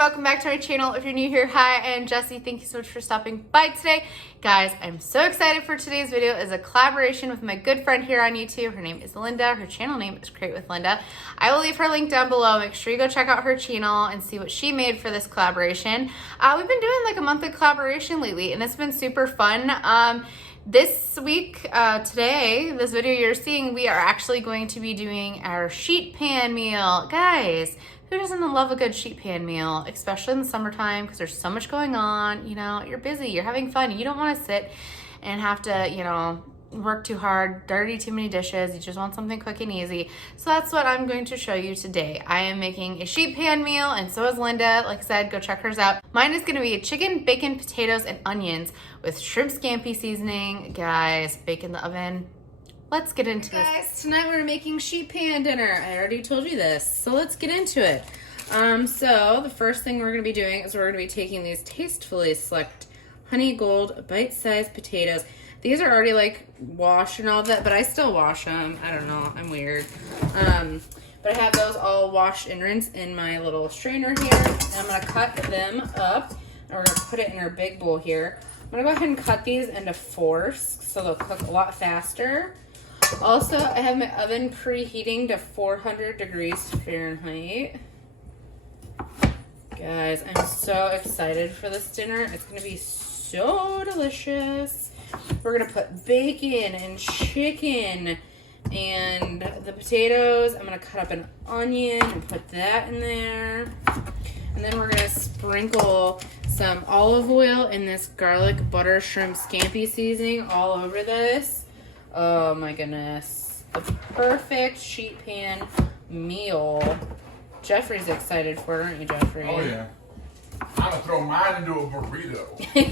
welcome back to my channel. If you're new here, hi, I am Jessi. Thank you so much for stopping by today. Guys, I'm so excited for today's video. It's a collaboration with my good friend here on YouTube. Her name is Linda. Her channel name is Create with Linda. I will leave her link down below. Make sure you go check out her channel and see what she made for this collaboration. We've been doing like a monthly collaboration lately, and it's been super fun. This week, today, this video you're seeing, we are actually going to be doing our sheet pan meal. Guys, who doesn't love a good sheet pan meal, especially in the summertime because there's so much going on, you know, you're busy, you're having fun, you don't want to sit and have to, you know, work too hard, dirty too many dishes, you just want something quick and easy. So that's what I'm going to show you today. I am making a sheet pan meal, and so is Linda. Like I said, go check hers out. Mine is gonna be a chicken, bacon, potatoes, and onions with shrimp scampi seasoning. Guys, bake in the oven. Let's get into this. Guys, tonight we're making sheet pan dinner. I already told you this, so let's get into it. So the first thing we're gonna be doing is we're gonna be taking these tastefully select honey gold bite-sized potatoes. These are already like washed and all that, but I still wash them. I don't know, I'm weird. But I have those all washed and rinsed in my little strainer here. And I'm gonna cut them up, and we're gonna put it in our big bowl here. I'm gonna go ahead and cut these into fourths so they'll cook a lot faster. Also, I have my oven preheating to 400 degrees Fahrenheit. Guys, I'm so excited for this dinner. It's gonna be so delicious. We're gonna put bacon and chicken and the potatoes. I'm gonna cut up an onion and put that in there. And then we're gonna sprinkle some olive oil in this garlic butter shrimp scampi seasoning all over this. Oh my goodness. The perfect sheet pan meal. Jeffrey's excited for it, aren't you, Jeffrey? Oh yeah. I'm gonna throw mine into a burrito.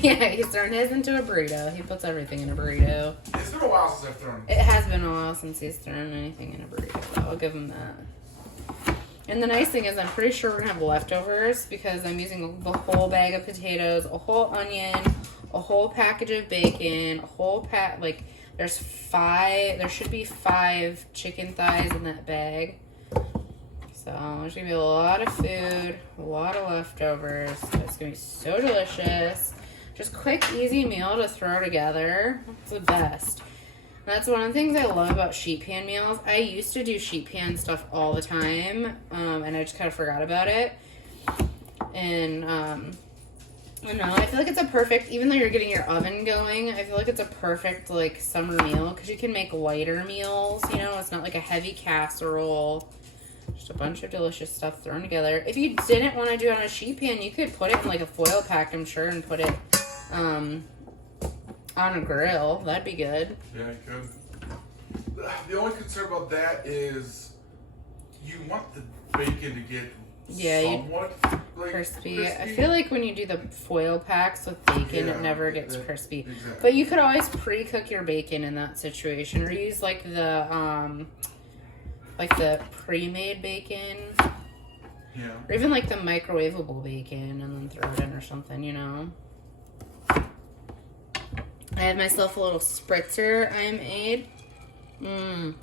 Yeah, he's throwing his into a burrito. He puts everything in a burrito. It's been a while since I've thrown it. It has been a while since he's thrown anything in a burrito, so I'll give him that. And the nice thing is I'm pretty sure we're gonna have leftovers because I'm using the whole bag of potatoes, a whole onion, a whole package of bacon, a whole pack, like there should be 5 chicken thighs in that bag. So there's gonna be a lot of food, a lot of leftovers. It's gonna be so delicious. Just quick, easy meal to throw together. It's the best. And that's one of the things I love about sheet pan meals. I used to do sheet pan stuff all the time, and I just kind of forgot about it. And I don't know, I feel like it's a perfect, even though you're getting your oven going, I feel like it's a perfect like summer meal because you can make lighter meals. You know, it's not like a heavy casserole. Just a bunch of delicious stuff thrown together. If you didn't want to do it on a sheet pan, you could put it in like a foil pack, I'm sure, and put it on a grill. That'd be good. Yeah, you could. The only concern about that is you want the bacon to get somewhat like crispy. I feel like when you do the foil packs with bacon, it never gets crispy. Exactly. But you could always pre-cook your bacon in that situation, or use like the pre-made bacon. Yeah. Or even like the microwavable bacon and then throw it in or something, you know. I had myself a little spritzer I made. And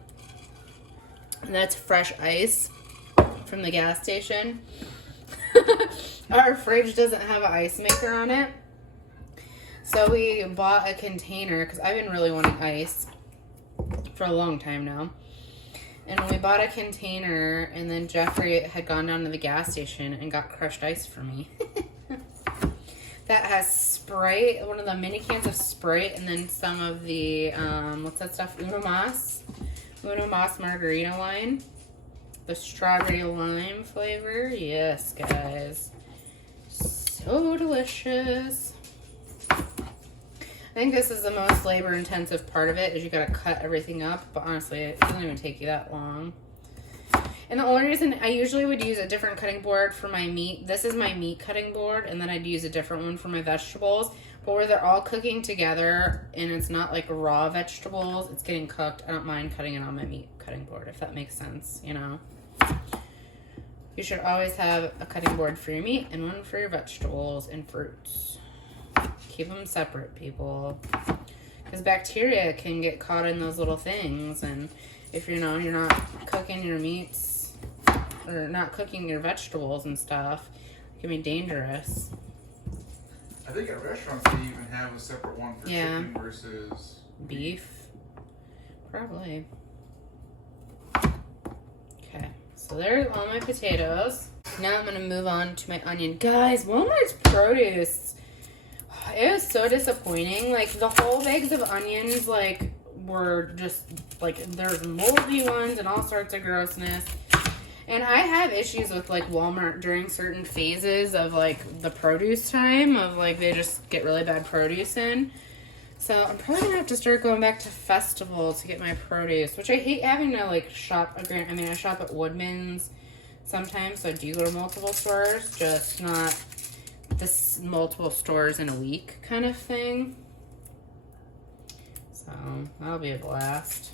that's fresh ice from the gas station. Our fridge doesn't have an ice maker on it. So we bought a container because I've been really wanting ice for a long time now. And we bought a container, and then Jeffrey had gone down to the gas station and got crushed ice for me. That has Sprite, one of the mini cans of Sprite, and then some of the, what's that stuff? Uno Mas margarita wine. The strawberry lime flavor. Yes, guys. So delicious. I think this is the most labor-intensive part of it, is you gotta cut everything up, but honestly, it doesn't even take you that long. And the only reason I usually would use a different cutting board for my meat, this is my meat cutting board, and then I'd use a different one for my vegetables, but where they're all cooking together, and it's not like raw vegetables, it's getting cooked, I don't mind cutting it on my meat cutting board, if that makes sense, you know? You should always have a cutting board for your meat and one for your vegetables and fruits. Keep them separate, people, because bacteria can get caught in those little things, and if you're not cooking your meats or not cooking your vegetables and stuff, It can be dangerous. I think at restaurants they even have a separate one for chicken versus beef. Probably. Okay, so there's all my potatoes. Now I'm gonna move on to my onion. Guys, Walmart's produce, it was so disappointing. Like, the whole bags of onions, like, were just, like, there's moldy ones and all sorts of grossness. And I have issues with, like, Walmart during certain phases of, like, the produce time, of, like, they just get really bad produce in. So I'm probably gonna have to start going back to Festival to get my produce, which I hate having to, like, shop. I mean, I shop at Woodman's sometimes, so I do go to multiple stores, just not this multiple stores in a week kind of thing. So that'll be a blast.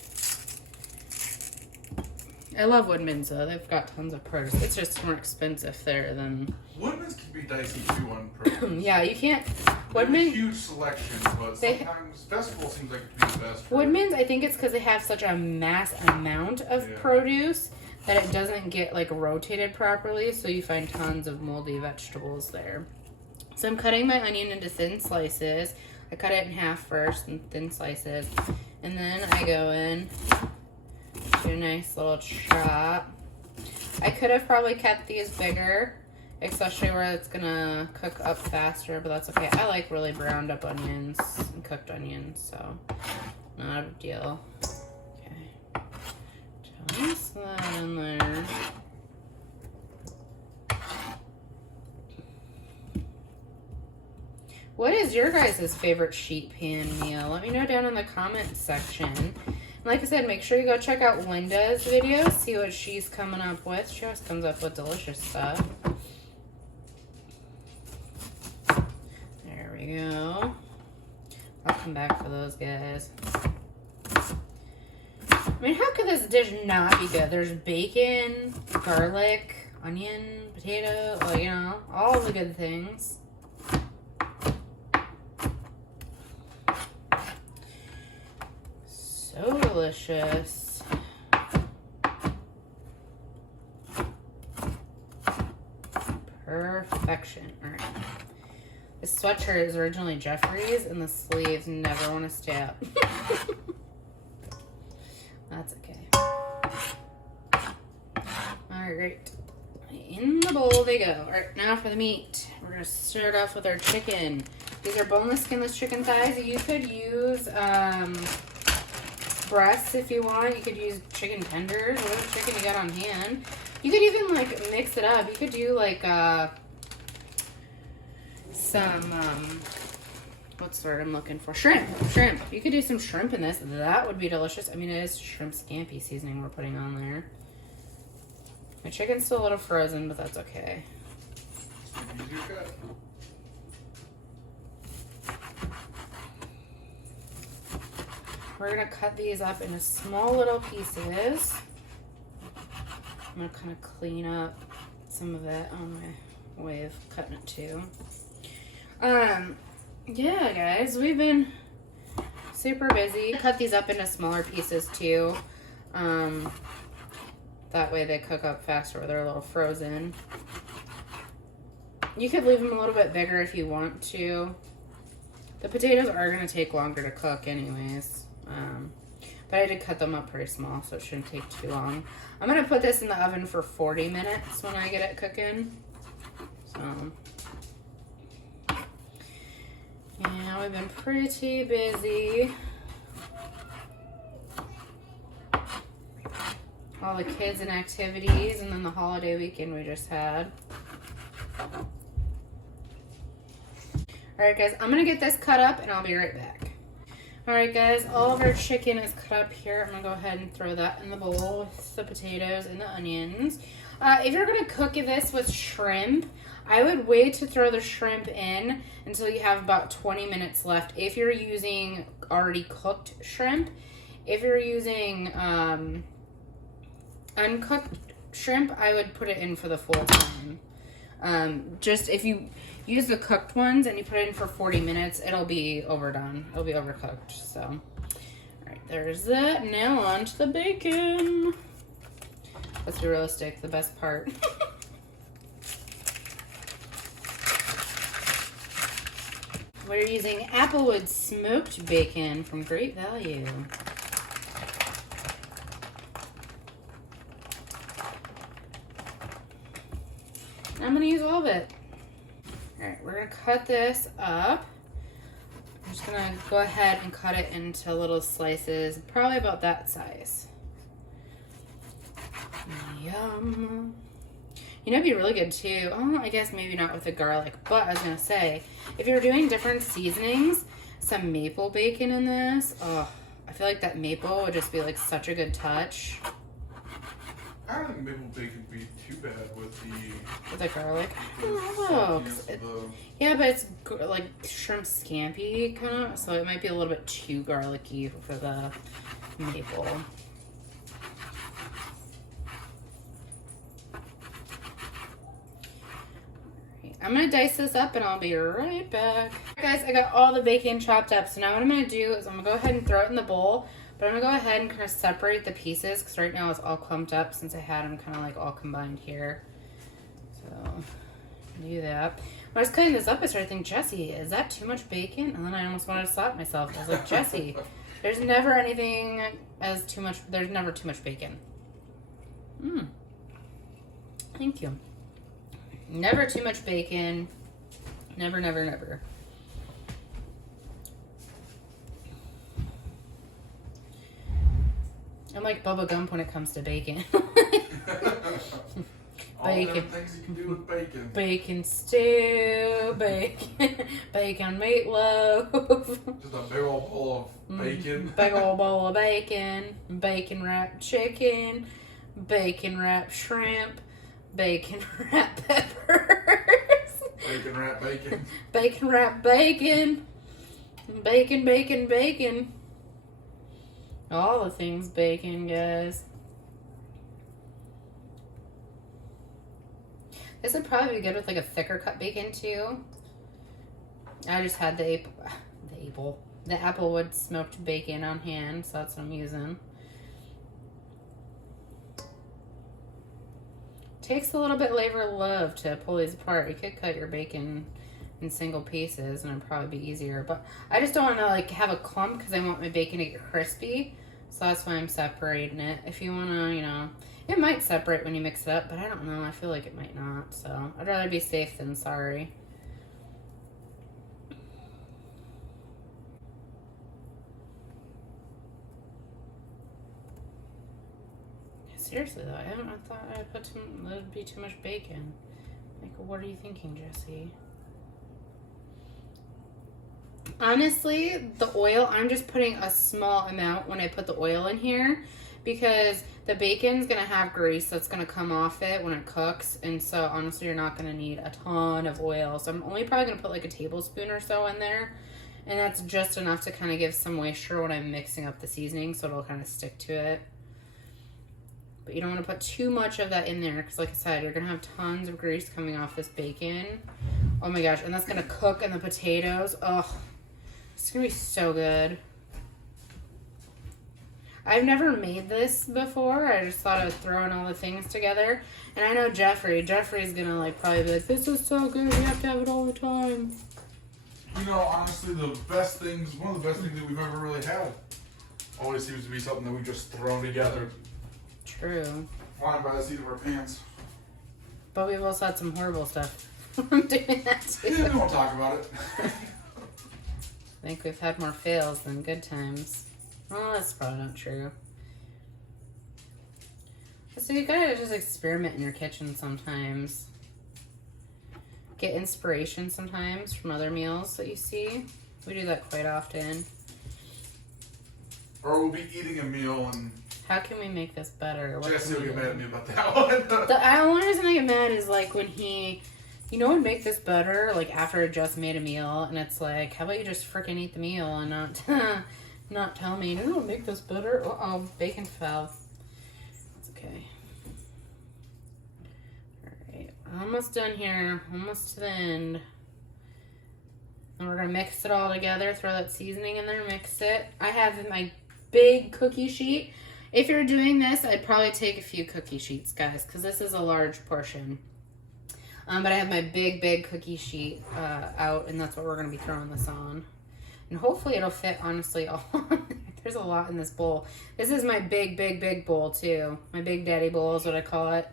I love Woodman's though. They've got tons of produce. It's just more expensive there than... Woodman's can be dicey too on produce. Yeah, you can't... Woodman's huge selection, but sometimes Festival seems like it could be the best. Woodman's, I think it's because they have such a mass amount of produce that it doesn't get, like, rotated properly, so you find tons of moldy vegetables there. So I'm cutting my onion into thin slices. I cut it in half first in thin slices, and then I go in, do a nice little chop. I could have probably cut these bigger, especially where it's gonna cook up faster, but that's okay. I like really browned up onions and cooked onions, so not a big deal. Okay, toss that in there. What is your guys' favorite sheet pan meal? Let me know down in the comments section. Like I said, make sure you go check out Linda's videos, see what she's coming up with. She always comes up with delicious stuff. There we go. I'll come back for those guys. I mean, how could this dish not be good? There's bacon, garlic, onion, potato, well, you know, all the good things. So delicious. Perfection. All right. This sweatshirt is originally Jeffrey's, and the sleeves never want to stay up. That's okay. All right. In the bowl they go. All right, now for the meat. We're going to start off with our chicken. These are boneless, skinless chicken thighs. You could use breasts if you want. You could use chicken tenders, whatever chicken you got on hand. You could even, like, mix it up. You could do, like, some, what's the word I'm looking for? Shrimp. You could do some shrimp in this. That would be delicious. I mean, it is shrimp scampi seasoning we're putting on there. My chicken's still a little frozen, but that's okay. We're going to cut these up into small little pieces. I'm going to kind of clean up some of it on my way of cutting it too. Yeah, guys, we've been super busy. Cut these up into smaller pieces too. That way they cook up faster where they're a little frozen. You could leave them a little bit bigger if you want to. The potatoes are going to take longer to cook anyways. But I did cut them up pretty small, so it shouldn't take too long. I'm going to put this in the oven for 40 minutes when I get it cooking. So, yeah, we've been pretty busy. All the kids and activities, and then the holiday weekend we just had. Alright guys, I'm going to get this cut up and I'll be right back. Alright guys, all of our chicken is cut up here. I'm going to go ahead and throw that in the bowl with the potatoes and the onions. If you're going to cook this with shrimp, I would wait to throw the shrimp in until you have about 20 minutes left. If you're using already cooked shrimp, if you're using uncooked shrimp, I would put it in for the full time. Just if you use the cooked ones and you put it in for 40 minutes, it'll be overdone. It'll be overcooked. So, all right, there's that. Now on to the bacon. Let's be realistic, the best part. We're using Applewood smoked bacon from Great Value. I'm gonna use all of it. All right, we're gonna cut this up. I'm just gonna go ahead and cut it into little slices, probably about that size. Yum. You know, it'd be really good too. Oh, I guess maybe not with the garlic, but I was gonna say, if you're doing different seasonings, some maple bacon in this. Oh, I feel like that maple would just be like such a good touch. I don't think maple bacon would be too bad with the garlic. Oh, yeah, but it's like shrimp scampi kind of, so it might be a little bit too garlicky for the maple. I'm going to dice this up and I'll be right back. Guys, I got all the bacon chopped up. So now what I'm going to do is I'm going to go ahead and throw it in the bowl. But I'm going to go ahead and kind of separate the pieces because right now it's all clumped up since I had them kind of like all combined here. So, do that. When I was cutting this up, I started thinking, Jessi, is that too much bacon? And then I almost wanted to slap myself. I was like, Jessi, there's never anything as too much, there's never too much bacon. Thank you. Never too much bacon. Never, never, never. I'm like Bubba Gump when it comes to bacon. Bacon. Things you can do with bacon. Bacon stew, bacon meatloaf. Just a big old bowl of bacon. Big old bowl of bacon. Bacon wrapped chicken. Bacon wrapped shrimp. Bacon wrapped peppers. Bacon wrapped bacon. Bacon wrapped bacon. Bacon, bacon, bacon. All the things bacon, guys. This would probably be good with like a thicker cut bacon too. I just had the Applewood smoked bacon on hand, so that's what I'm using. Takes a little bit labor of love to pull these apart. You could cut your bacon in single pieces and it'd probably be easier, but I just don't want to like have a clump because I want my bacon to get crispy, so that's why I'm separating it. If you want to, you know, it might separate when you mix it up, but I don't know. I feel like it might not, so I'd rather be safe than sorry. Seriously though, I thought I put that would be too much bacon. Like, what are you thinking, Jessi? Honestly, the oil, I'm just putting a small amount when I put the oil in here because the bacon's gonna have grease that's gonna come off it when it cooks, and so honestly, you're not gonna need a ton of oil. So I'm only probably gonna put like a tablespoon or so in there, and that's just enough to kind of give some moisture when I'm mixing up the seasoning, so it'll kind of stick to it. But you don't want to put too much of that in there because, like I said, you're going to have tons of grease coming off this bacon. Oh my gosh, and that's going to cook in the potatoes. Oh, it's going to be so good. I've never made this before. I just thought I would throw in all the things together. And I know Jeffrey's going to like probably be like, this is so good, we have to have it all the time. You know, honestly, one of the best things that we've ever really had always seems to be something that we've just thrown together. True. Flying by the seat of our pants. But we've also had some horrible stuff from doing that too. Yeah, we won't talk about it. I think we've had more fails than good times. Well, that's probably not true. So you gotta just experiment in your kitchen sometimes. Get inspiration sometimes from other meals that you see. We do that quite often. Or we'll be eating a meal and... How can we make this better? Jessi will get mad at me about that one. The only reason I get mad is like when he, you know, would make this better, like after I just made a meal, and it's like, how about you just freaking eat the meal and not tell me, no, make this better. Uh-oh, bacon fell. It's okay. Alright, almost done here, almost to the end. And we're gonna mix it all together, throw that seasoning in there, mix it. I have my big cookie sheet. If you're doing this, I'd probably take a few cookie sheets, guys, because this is a large portion. But I have my big cookie sheet out, and that's what we're going to be throwing this on. And hopefully it'll fit, honestly, all. There's a lot in this bowl. This is my big bowl, too. My big daddy bowl is what I call it.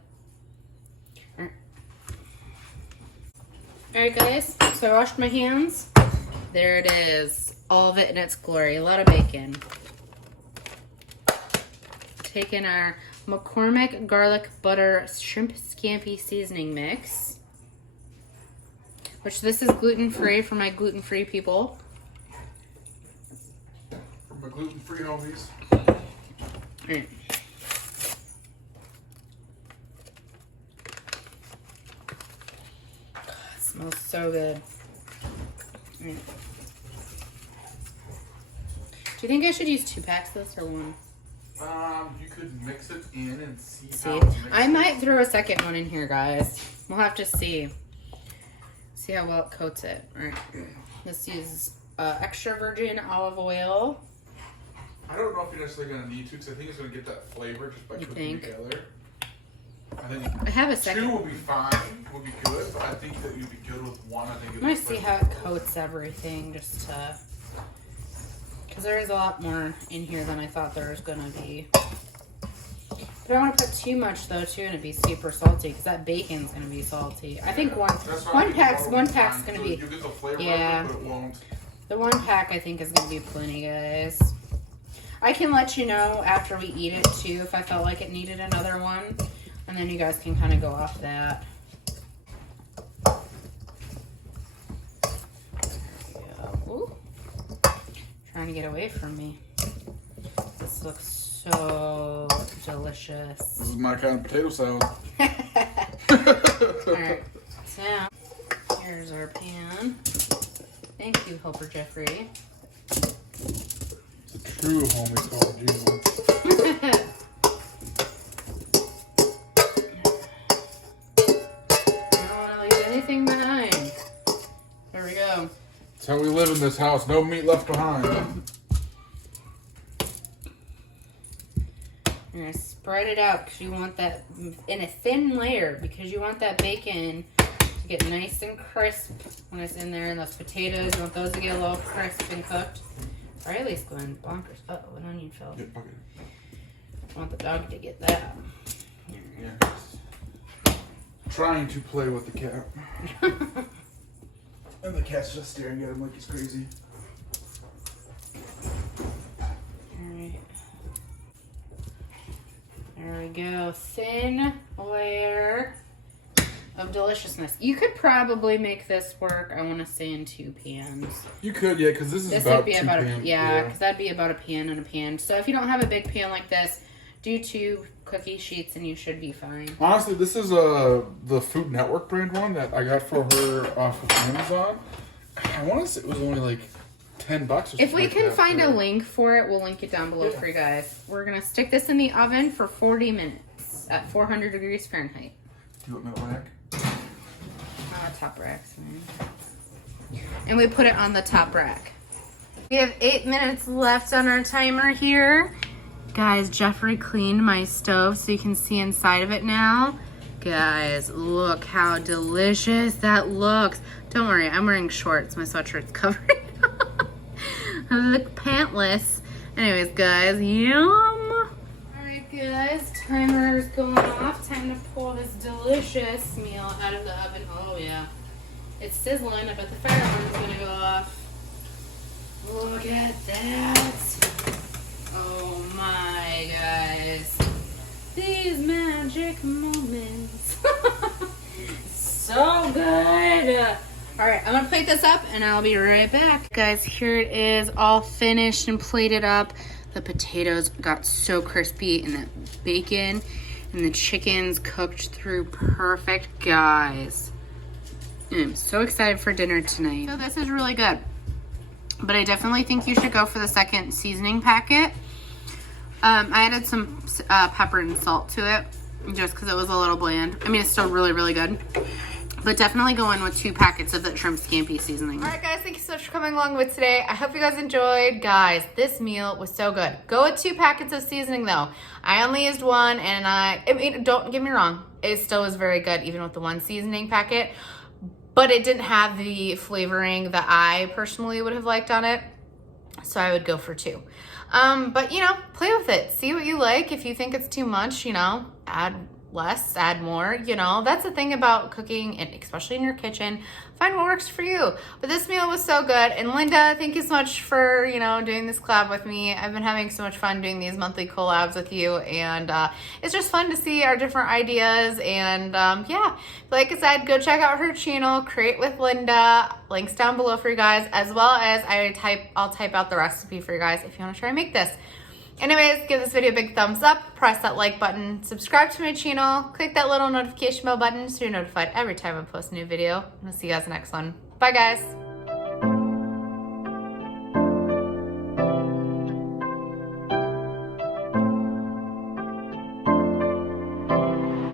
Alright, guys. So I washed my hands. There it is. All of it in its glory. A lot of bacon. Taking our McCormick garlic butter shrimp scampi seasoning mix. Which this is gluten-free for my gluten-free people. My gluten-free homies. Right. It smells so good. Right. Do you think I should use 2 packs of this or 1? You could mix it in and see. I might throw a second one in here, guys. We'll have to see. See how well it coats it. All right. Let's use extra virgin olive oil. I don't know if you're necessarily going to need to, because I think it's going to get that flavor just by cooking it together. I think I have a second. 2 will be fine, will be good, but I think that you'd be good with 1. I think I'm going to see how it coats everything, just to, because there is a lot more in here than I thought there was going to be. But I don't want to put too much, though, too, and it'd be super salty, because that bacon's going to be salty. I think one pack's going to be, you get the flavor yeah, of it, but it won't. The 1 pack, I think, is going to be plenty, guys. I can let you know after we eat it, too, if I felt like it needed another one. And then you guys can kind of go off that. There we go. Ooh. Trying to get away from me. This looks so delicious. This is my kind of potato salad. Alright, so here's our pan. Thank you, Helper Jeffrey. It's a true homie called Jesus. Anything behind. There we go. That's how we live in this house. No meat left behind. You're going to spread it out because you want that in a thin layer, because you want that bacon to get nice and crisp when it's in there. And those potatoes, you want those to get a little crisp and cooked. Or at least going bonkers. Uh-oh, an onion fell. I want the dog to get that. Yeah. Trying to play with the cat. And the cat's just staring at him like he's crazy. Alright. There we go. Thin layer of deliciousness. You could probably make this work, I want to say, in 2 pans. You could, yeah, because this is about 2 pans. Yeah, because that'd be about a pan and a pan. So if you don't have a big pan like this, do 2 cookie sheets and you should be fine. Honestly, this is the Food Network brand one that I got for her off of Amazon. I want to say it was only like $10 or something. If we can find a link for it, we'll link it down below for you guys. We're going to stick this in the oven for 40 minutes at 400 degrees Fahrenheit. Do you want me to rack? Top racks, man. And we put it on the top rack. We have 8 minutes left on our timer here. Guys, Jeffrey cleaned my stove so you can see inside of it now. Guys, look how delicious that looks. Don't worry, I'm wearing shorts. My sweatshirt's covering. I look pantless. Anyways, guys, yum. Alright, guys, timer's going off. Time to pull this delicious meal out of the oven. Oh, yeah. It's sizzling. I bet the fire alarm's gonna go off. Look at that. Oh my, guys. These magic moments. So good. Alright, I'm gonna plate this up and I'll be right back. Guys, here it is, all finished and plated up. The potatoes got so crispy and the bacon and the chicken's cooked through perfect, guys. I'm so excited for dinner tonight. So this is really good. But I definitely think you should go for the second seasoning packet. I added some pepper and salt to it just because it was a little bland. I mean, it's still really, really good. But definitely go in with 2 packets of the shrimp scampi seasoning. All right, guys, thank you so much for coming along with today. I hope you guys enjoyed. Guys, this meal was so good. Go with 2 packets of seasoning, though. I only used 1, and I mean, don't get me wrong. it still was very good even with the one seasoning packet, but it didn't have the flavoring that I personally would have liked on it. So I would go for 2. But you know, play with it. See what you like. If you think it's too much, you know, add less, add more, you know. That's the thing about cooking, and especially in your kitchen. Find what works for you. But this meal was so good. And Linda, thank you so much for, you know, doing this collab with me. I've been having so much fun doing these monthly collabs with you, and it's just fun to see our different ideas. And yeah, like I said, go check out her channel, Create with Linda. Links down below for you guys, as well as I'll type out the recipe for you guys if you want to try and make this. Anyways, give this video a big thumbs up, press that like button, subscribe to my channel, click that little notification bell button so you're notified every time I post a new video. I'll see you guys in the next one. Bye guys.